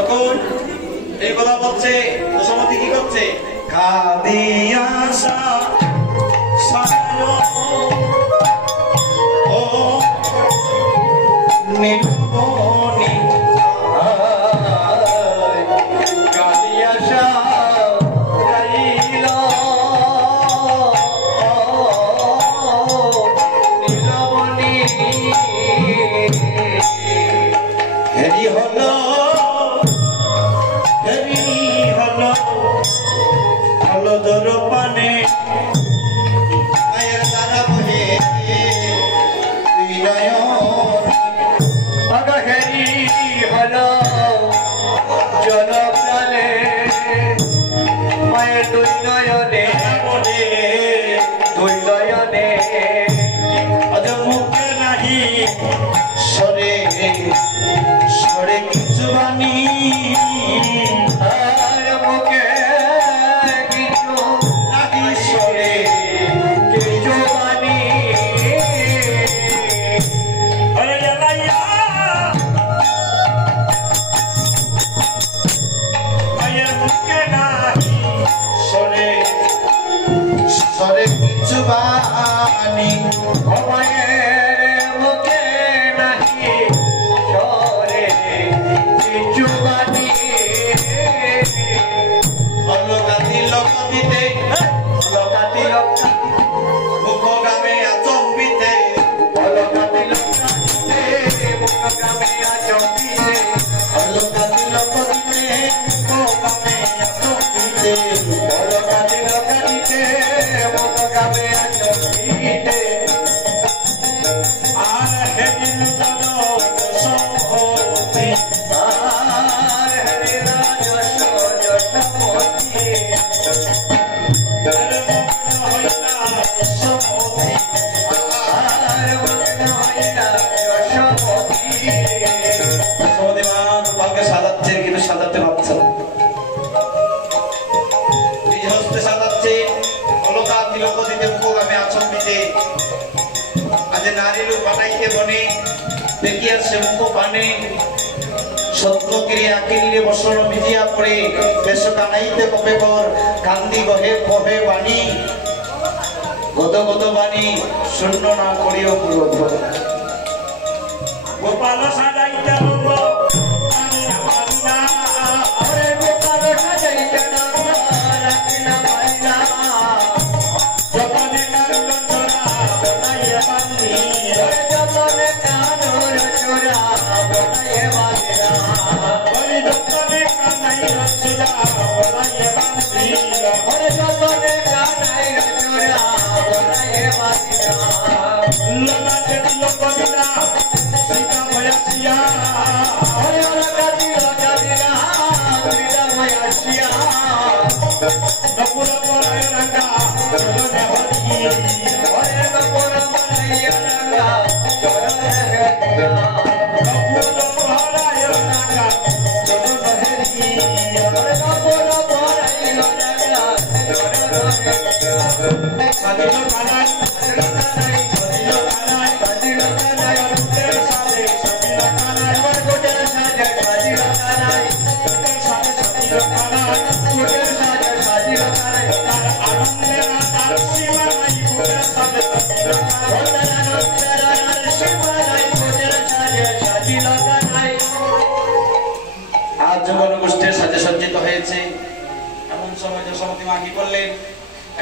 যখন এই কথা বলছে যশোমতী কি করছে? কাঁদিয়া সাজানো ও নীলমণি কাঁদিয়া সাজাইল নীলমণি হেরি হলো হলদর পানে মায়ের দ্বারা বহে দুই নয়ন হেরি হলো জল প্রাণে মায়ের দুই নয়নে বলে দুই নয়নে আজ মুখে নাহি সরে সরে কিছু বাণী আর মুখে কিছু নাহি সরে কিছু বাণী আরে লাইয়া মায়ের মুখে নাহি সরে সরে কিছু বাণী মায়ের মুখে নাহি সরে কিছু বাণী অলকাতি লোকবিতে অলকাতি মুখ গামে আচম্বিতে অলকাতি লোকবিতে মুখ গামে আচম্বিতে অলকাতি লোকবিতে মুখ গামে আচম্বিতে অলকাতি লোকবিতে মুখ গামে আচম্বিতে আর হেমিল জানো সম্ভবতি আর হেমিল যশোমতী সাজাচ্ছে কিন্তু সাজাতে পারছে না, নিজ হস্তে সাজাচ্ছে অলকা তিলক দিতে মুখগামে আচম্বিতে আজ নারী রূপ বানাইতে বনে দেখিয়ার সে মুখ পানে সত্য ক্রিয়া কিনিলে বসন ভিজিয়া পড়ে বেশ কানাইতে কবে পর কান্দি গহে কবে বাণী গদ গদ বাণী শূন্য না করিও পুরোধ গোপাল সাজাইতে রঙ্গ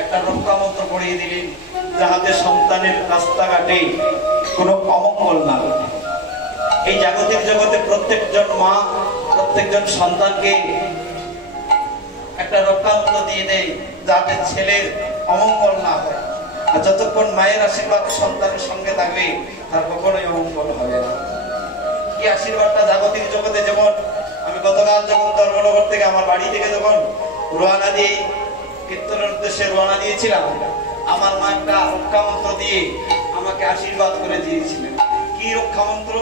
একটা রক্ষা মন্ত্র পড়িয়ে দিলেন যাহাতে সন্তানের রাস্তাঘাটে কোনো অমঙ্গল না ঘটে। এই জাগতিক জগতে প্রত্যেকজন মা প্রত্যেকজন সন্তানকে একটা রক্ষা মন্ত্র দিয়ে দেয় যাতে ছেলের অমঙ্গল না হয়, আর যতক্ষণ মায়ের আশীর্বাদ সন্তানের সঙ্গে থাকবে তার কখনোই অমঙ্গল হবে না। এই আশীর্বাদটা জাগতিক জগতে যেমন আমি গতকাল যখন ধর্মনগর থেকে আমার বাড়ি থেকে যখন রওনা দিয়ে কীর্তনের উদ্দেশ্যে রওনা দিয়েছিলাম, আমার মা একটা রক্ষা মন্ত্র দিয়ে আমাকে আশীর্বাদ করে দিয়েছিলেন। কি রক্ষা মন্ত্র?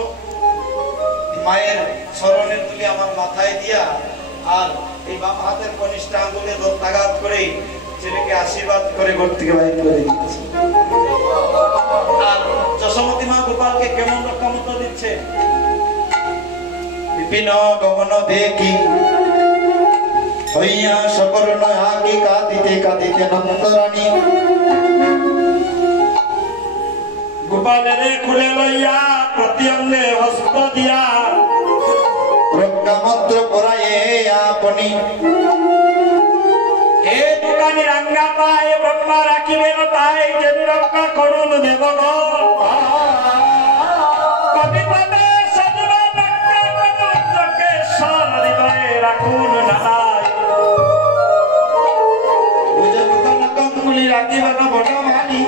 মায়ের স্মরণের তুলি আমার মাথায় দিয়া আর এই বাম হাতের কনিষ্ঠ আঙ্গুলে দত্তাঘাত করে ছেলেকে আশীর্বাদ করে ঘর থেকে বাইর করে দিচ্ছে। আর যশোমতী মা গোপালকে কেমন রক্ষা মন্ত্র দিচ্ছে? বিপিন গমন দেখি হইয়া সকরণ আগে কাঁদিতে কাঁদিতে নন্দরানী গোপালের খুলে লইয়া প্রতি অঙ্গে হস্ত দিয়া প্রজ্ঞা মন্ত্র পড়ায়ে আপনি এ দোকানি রাঙ্গা পায় ব্রহ্মা রাখিবেন তাই যে রক্ষা করুন দেবগণ কবি পদে সদবা রক্ষা করুন চোখে সর হৃদয়ে রাখুন নানায় বুঝে দোকান কঙ্গুলি রাখিবেন বনমানি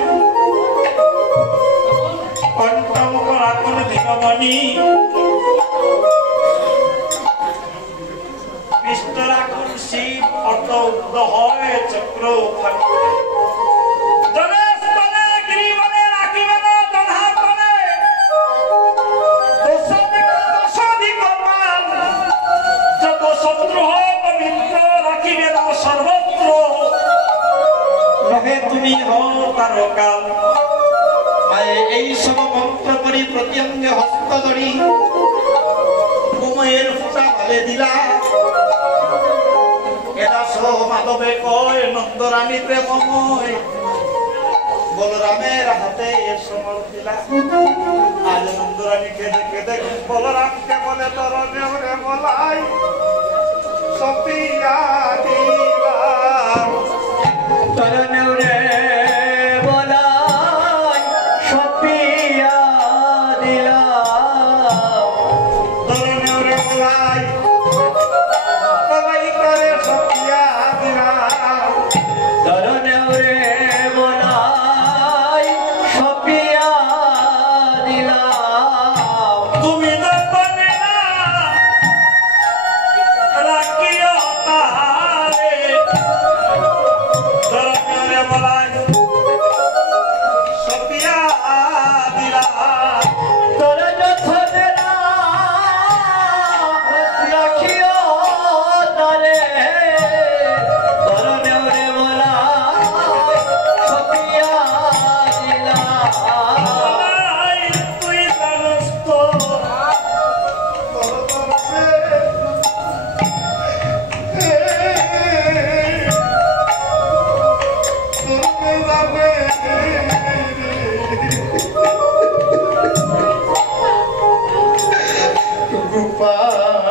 কণ্ঠমুখ রাখুন দিনমণি পৃষ্ঠ রাখুন শিব অর্থ উদ্ধ হয় চক্র সর্বত্র রহে তুমি হো তারকাল এই সব মন্ত্র করি প্রতি অঙ্গে হস্ত ধরি কুময়ের ফুটা ভালে দিলা এরা সব মাধবে কয় নন্দরানী প্রেমময় বলরামের হাতে এর সমর দিলা আজ নন্দরানী কেঁদে কেঁদে বলরামকে বলে তোর নেওরে বলাই সপিয়া দিলা তোর নেওরে বলাই সপিয়া দিলা তোর নেওরে বলাই বলাই করে সপিয়া দিলা তোর নেওরে বলাই সপিয়া দিলা তুমি তো বনেলা রাখিও তারে তোর নেওরে বলাই সপিয়া দিলা তোর যথনেলা রাখিও তারে তোর নেওরে বলাই সপিয়া দিলা তুই জানস তো গোপাল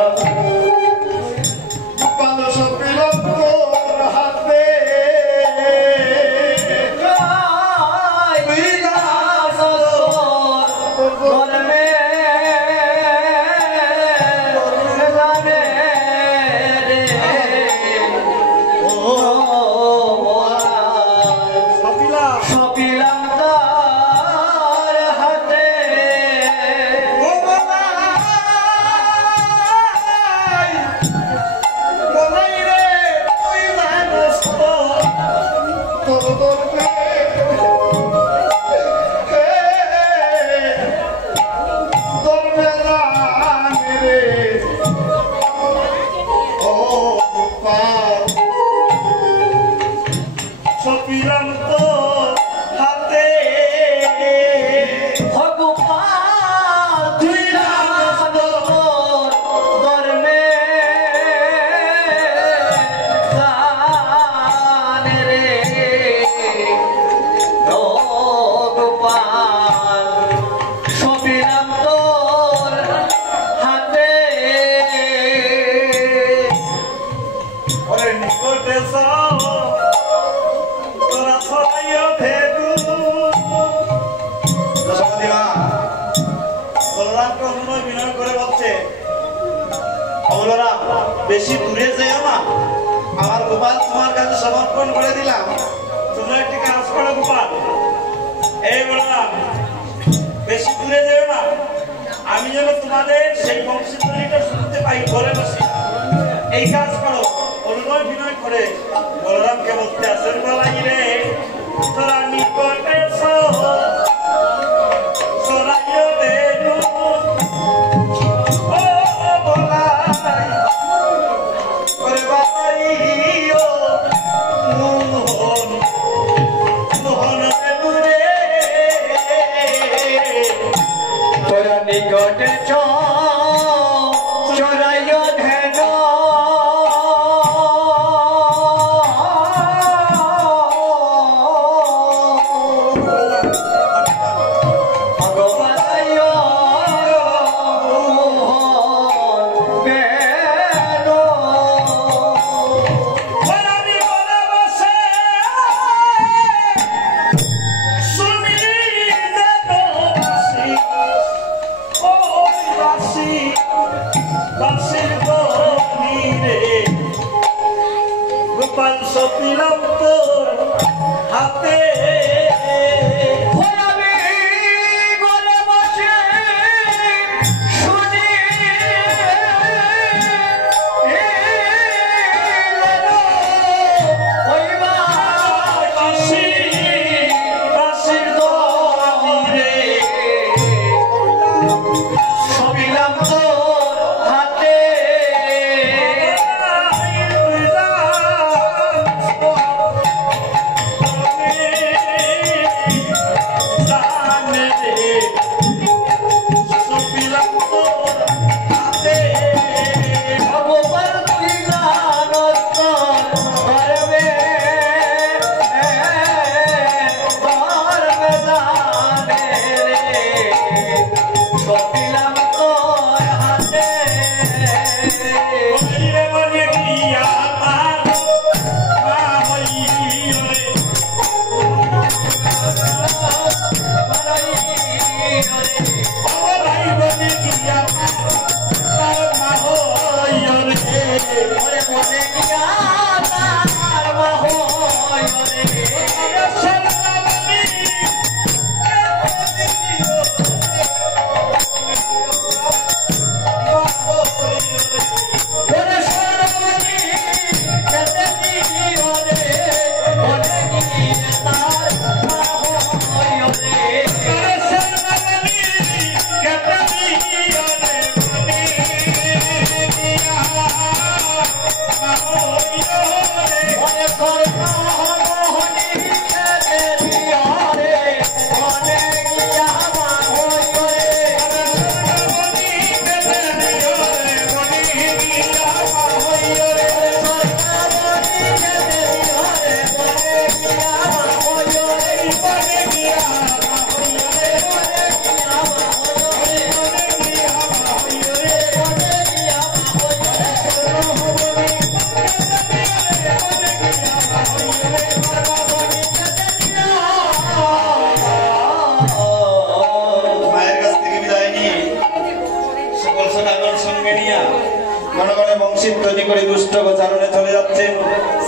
সপিল তোর হাতে সপিলাম তো হাতে ভগবান তুই রাখত ধর্মে জানে রে ভগবান সপিলাম তোর হাতে ওরে নিকটে তোরা ছড়াইও ভেদু দশমদিমা বলরামকে অনুনয় বিনয় করে বলছে বলরাম বেশি দূরে যেও না আমার গোপাল তোমার কাছে সমর্পণ করে দিলাম তোমরা একটি কাজ করো গোপাল এই বলরাম বেশি দূরে যেও না আমি যেন তোমাদের সেই বংশীধ্বনিটা শুনতে পাই ঘরে বসে এই কাজ করো অনুনয় বিনয় করে বলরামকে বলতে আসেন বলাই রে তোরা নিকটে সরাইও বেনু ও বলাই করে বাবাইও মোহন মোহন বেনু রে তোরা নিকটে চরা গোপাল সপিলাম তোর হাতে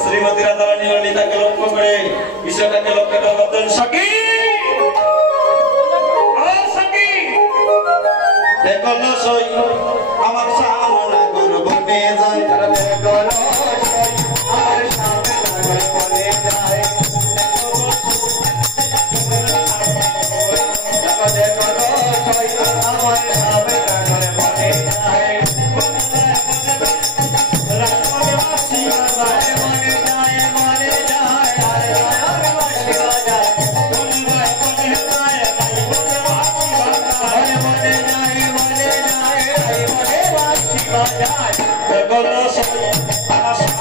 শ্রীমতী রাধারানী ললিতাকে লক্ষ্য করে বিষয়টাকে লক্ষ্য করে বলতেন সখী দেখো সই আমার সামনে গুরু বনে যায় তারা দেখো আমার সামনে গুরু বনে যায় দেখো দেখো সই আমার সামনে গুরু বনে যায় Go,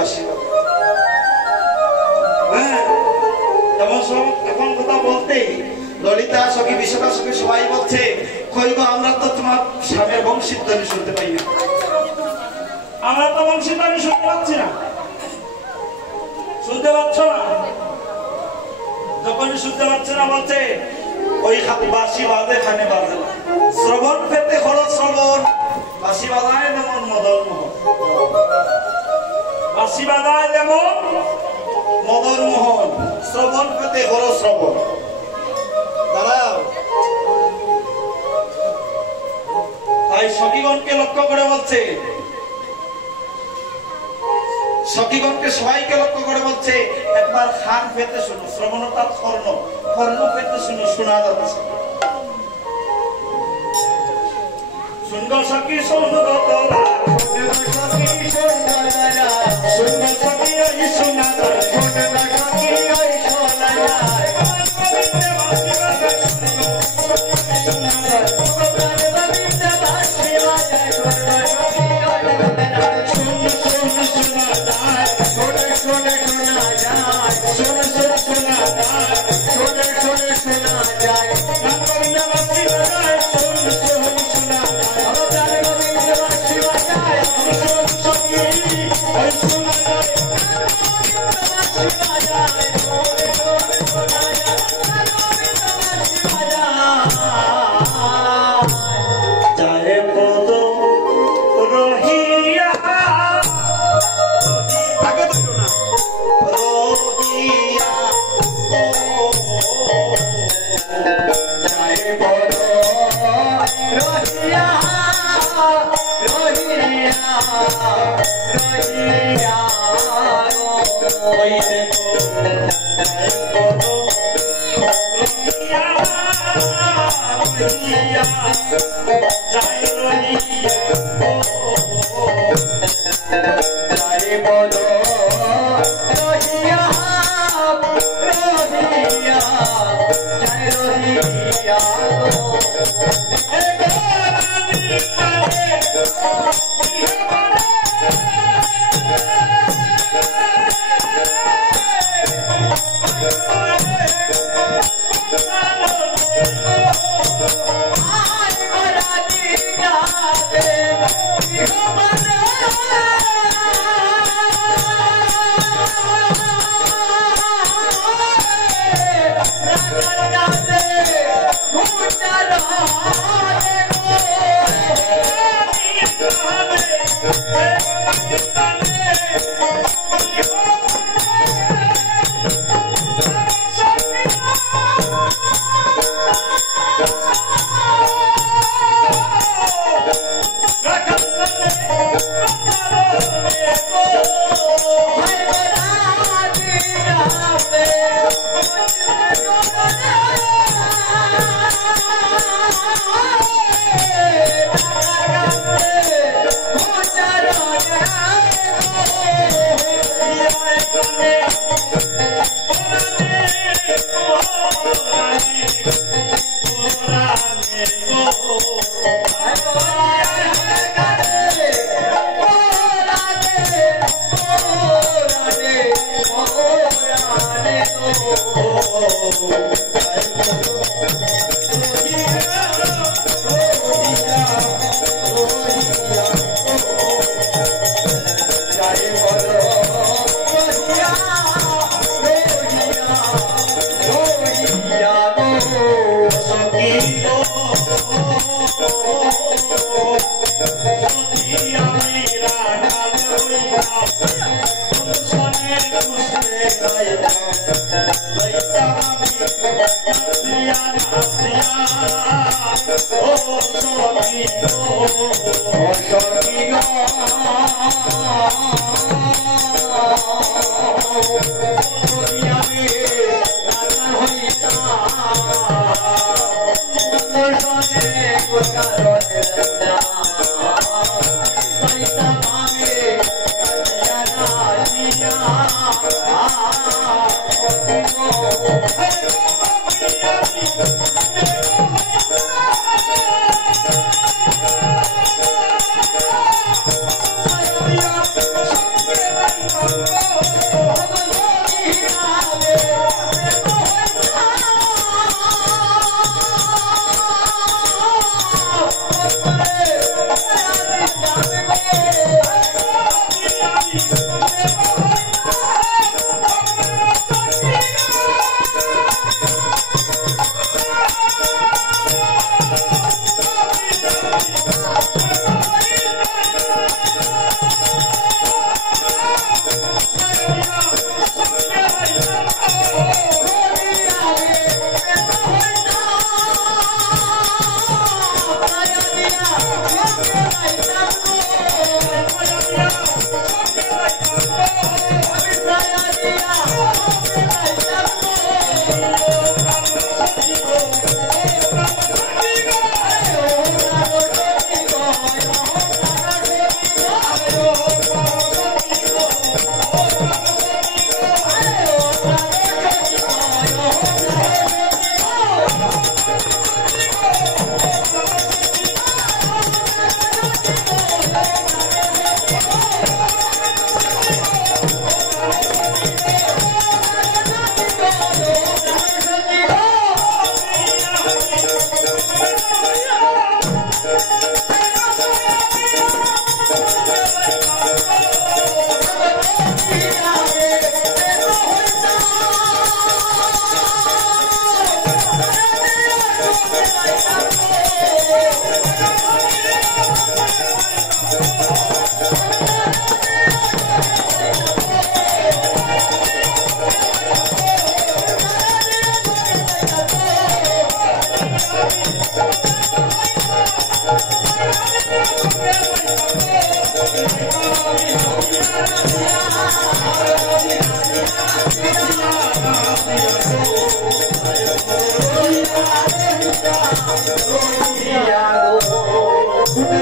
বাসি হ্যাঁ তেমন সব এখন কথা বলতে ললিতা সখী বিশাখা সখী সবাই বলছে কই গো আমরা তো তোমার স্বামীর বংশীধ্বনি শুনতে পাই না। আমরা তো বংশীধ্বনি শুনতে পাচ্ছি না। শুনতে পাচ্ছ না? যখনই শুনতে পাচ্ছে না বলছে ওই বাঁশি বাজে খানে বাজে না। শ্রবণ পেতে হলো শ্রবণ, বাঁশি বাজায় যেমন মদন মোহন, বাঁশি বাজায় যেমন মদন মোহন, শ্রবণ পেতে হলো শ্রবণ। দাঁড়াও, তাই সখীগণকে লক্ষ্য করে বলছে, সখীগণকে সবাইকে লক্ষ্য করে বলছে একবার খান পেতে শুনো, শ্রবণতা কর্ণ, কর্ণ পেতে শুনো, শোনা যাচ্ছে। শুনগো সখী শুনগো তোরা, শুনগো সখী ওই শোনা যায়, শুনগো সখী ওই শোনা যায়,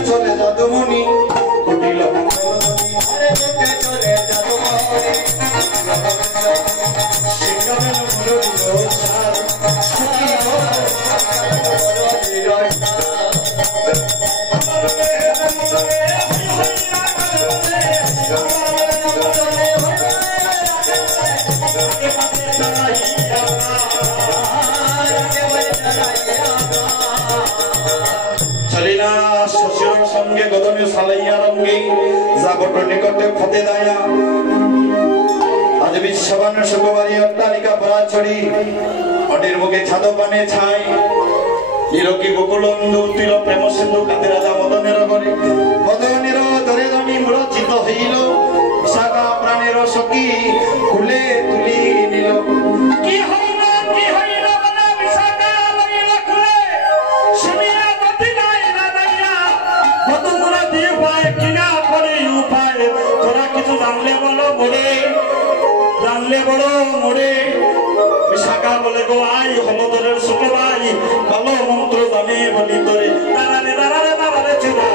চলে যাদমণি কুটিল চলিনা শশীর সঙ্গে গদনে সালাইয়া রঙ্গে জাগট নিকটে ফতে দায়া আজ বিশ্ববান সুকুমারী অট্টালিকা পরা ছড়ি অটির মুখে ছাদ পানে ছাই নিরকি গোকুলন্দু তিল প্রেম সিন্ধু কাতে রাজা মদনের গরে মদনের ধরে ধনি মূরচিত হইল বিশাখা প্রাণের সখী খুলে তুলি নিল কি হইল বলা বিশাখা লইল খুলে শুনিয়া গতি নাই না নাইয়া মধুমরা দিয়ে পায় কিনা করে উপায় তোরা কিছু জানলে বলো মোড়ে বিশাখা বলে গো আই হলদরের সুখে ভাই ভালো মন্ত্র জানে বলি তোরে দাঁড়ারে চূড়া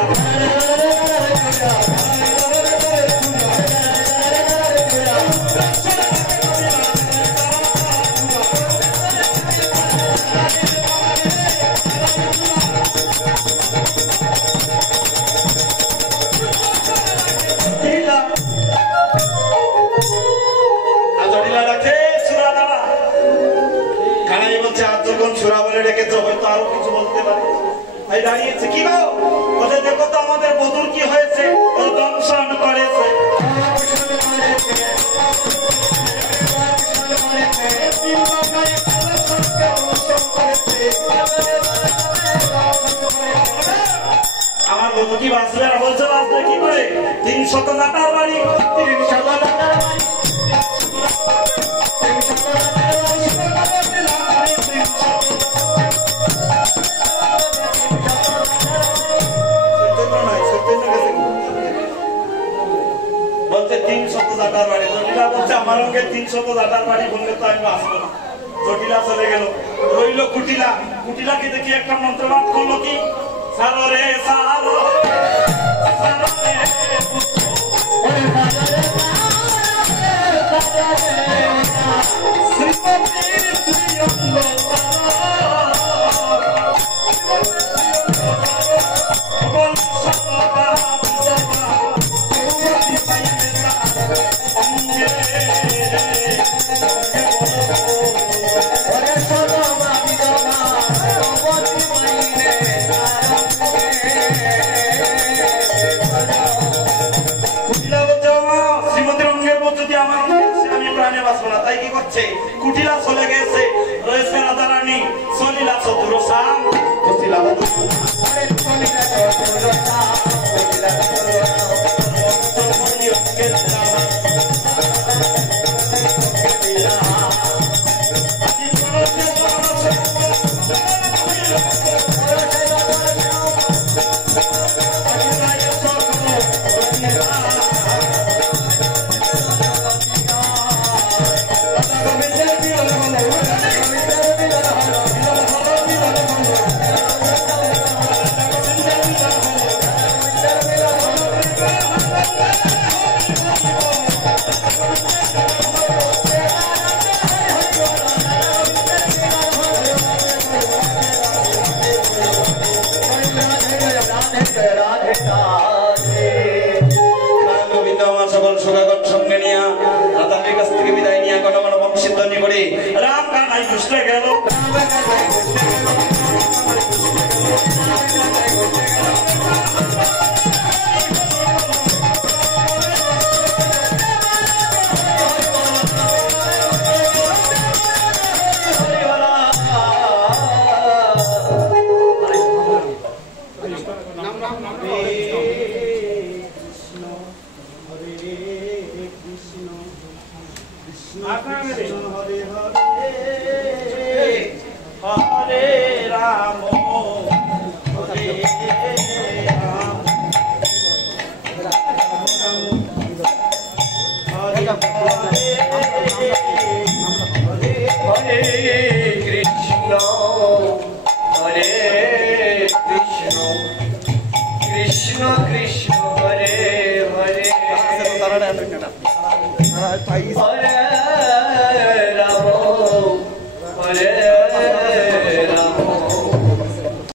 সুরা বলে ডেকেছে হয়তো আরো কিছু বলতে পারে ভাই দাঁড়িয়েছে কি গো বলে দেখো তো আমাদের বধুর কি হয়েছে ও দংশন করেছে আমার বধু কি বাঁচবে না বলছে বাঁচবে কি করে 300 টাকার বাড়ি 300 টাকার বাড়ি আমার সঙ্গে 300 টাকার বাড়ি বললে তো আমি আসবো না জটিলা চলে গেল রইল কুটিলাকে দেখি একটা মন্ত্রপাঠ করলো কি সারো রে সারো তাই কি করছে কুটিলা চলে গেছে রয়েছে রাজা রানী সলিলা চতুর সাম রাম কানাই বুঝতে গেল কৃষ্ণ হরে কৃষ্ণ কৃষ্ণ কৃষ্ণ হরে হরে হরে